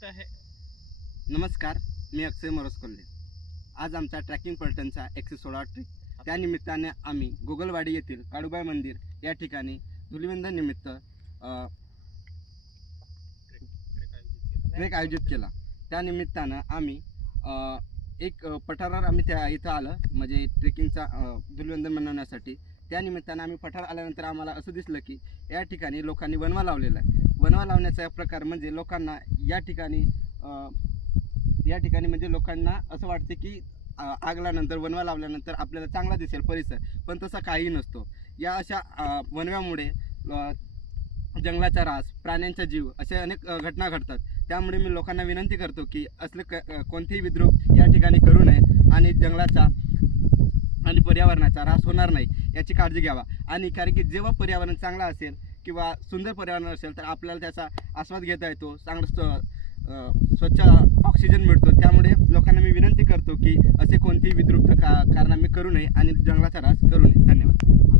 सकता है। नमस्कार, मी अक्षय मोरसकोल्हे। आज आमचा ट्रॅकिंग पर्यटनचा 116 ट्रिप, त्यानिमित्ताने आम्ही गोगलवाडी येथील काळूबाई मंदिर या ठिकाणी धुलिवंदन निमित्त ट्रेक आयोजित केला। त्यानिमित्तानं आम्ही एक पठारावर आम्ही त्या इथं आलं, म्हणजे ट्रेकिंगचा धुलिवंदन मनवण्यासाठी। त्यानिमित्तानं आम्ही पठार आल्यानंतर आम्हाला असं दिसलं की या ठिकाणी लोकांनी वनवा लावलेला आहे। वनवा लावण्याचा प्रकार म्हणजे लोकांना या ठिकाणी म्हणजे लोकांना असं वाटते की आग लावल्यानंतर वनवा लावल्यानंतर आपल्याला चांगला दिसेल परिसर, पण तसा काही नसतो। या अशा वनव्यामुळे जंगलाचा ऱ्हास, प्राण्यांचा जीव अशा अनेक घटना घडतात। त्यामुळे मी लोकांना विनंती करतो की असले कोणतेही विद्रूप या ठिकाणी करू नये आणि जंगलाचा आणि पर्यावरणाचा ऱ्हास होणार नाही याची काळजी घ्यावा। आणि कारण की जेव्हा पर्यावरण चांगला असेल किंवा सुंदर पर्यावरण असेल तर आपल्याला त्याचा आस्वाद घेता येतो, चांगलं स्वच्छ ऑक्सिजन मिळतो। त्यामुळे लोकांना मी विनंती करतो की असे कोणतेही विद्रूप कारनामे करू नये आणि जंगलाचा ऱ्हास करू नये। धन्यवाद।